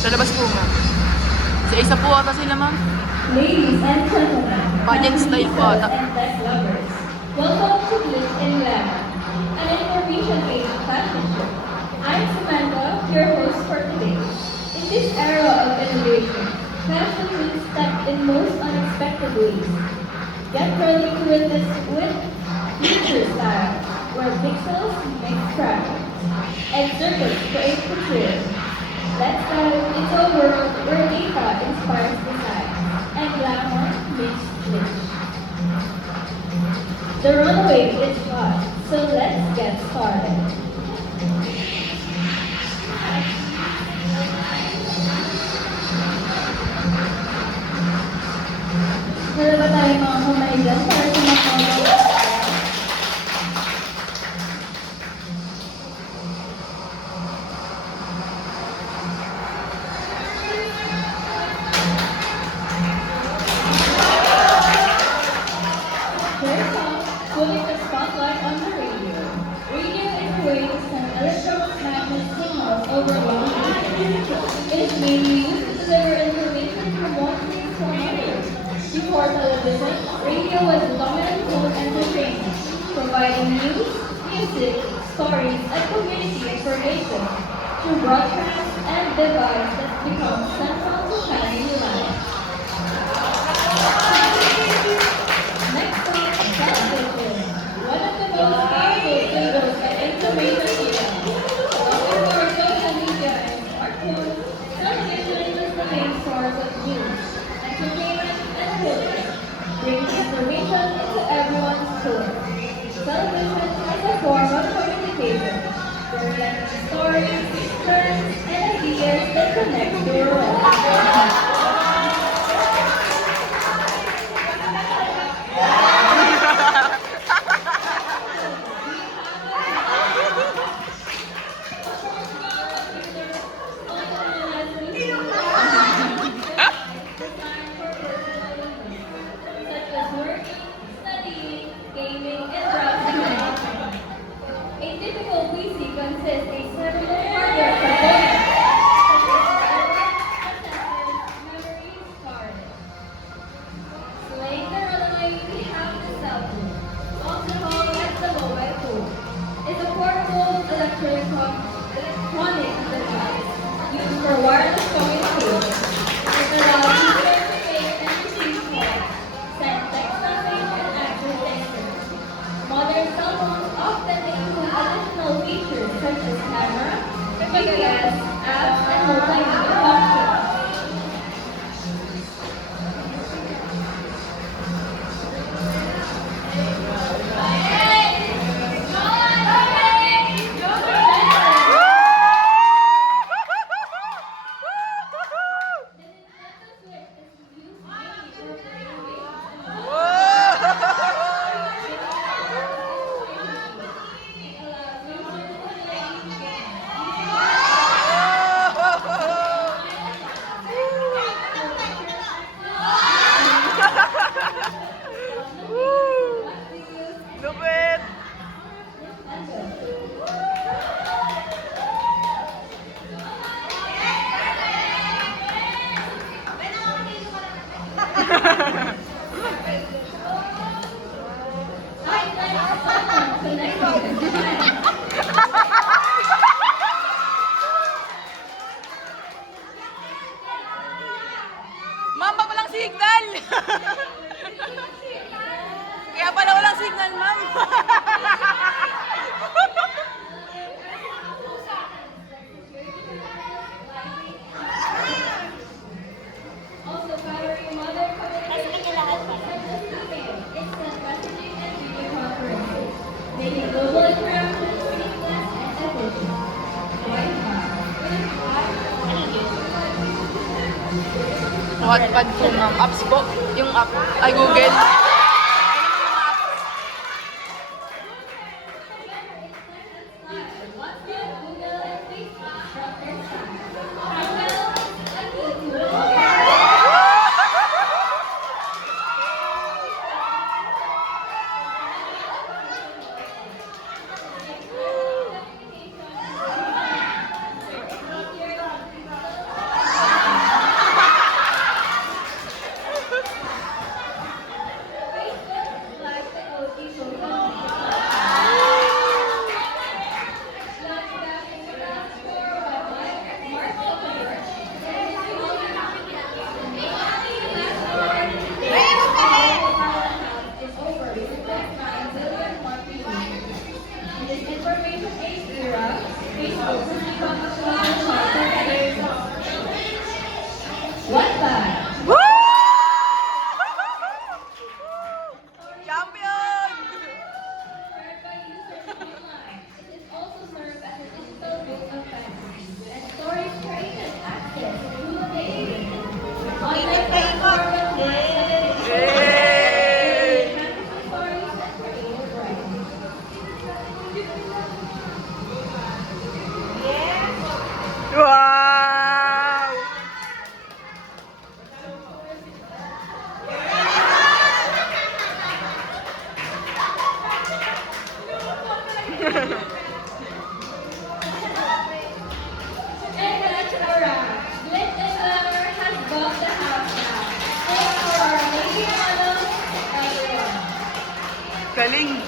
Sa labas po, ma'am. Sa isa po ata sila, ma'am. Ladies and gentlemen, Pageant style po ata. and tech lovers, welcome to Glitz and Glamour, an information age fashion show. I'm Samantha, your host for today. In this era of innovation, fashion will step in most unexpected ways. Get ready to witness with future style, where pixels make fragments, and circles create couture. Let's dive into a world where data inspires design and glamour meets glitch. The runway is hot, so let's get started. Meron ba tayong mga kamay dyan para sa mga kamay? Here comes putting the spotlight on the radio. Radio is a way to send electromagnetic signals over long distances. It is mainly used to deliver information from one place to another. Before television, radio was the dominant mode of entertainment, providing news, music, stories, and community information through broadcasts and devices that become central to family life. Next up, television. One of the most powerful symbols of information era. Before social media and smartphones, television was the main source of news, entertainment, and culture, bringing information into everyone's home. Television is a form of communication, presenting stories, trends, and ideas that connect the world. Such as working, studying, gaming, and browsing the internet. A typical PC consists of several hardware components, such as processors, memory, storage. Slaying the runaway, we have the cell phone, also called as the mobile phone. It's a portable electronic device used for wireless communication. It allows users to make and receive calls, send text messages, and access the internet. Modern cell phones often include additional features such as camera, GPS, apps, and multimedia functions. Lupit! Ma'am, ba't walang signal? Kaya pala walang signal, ma'am. Also powering modern communication such as email, instant messaging, and video conferencing, making global interactions seamless and efficient. Wi-Fi. Wattpad po, ma'am. Apps po. Yung app. Ay, Google. WhatsApp, Google, and Facebook brought their style. galing.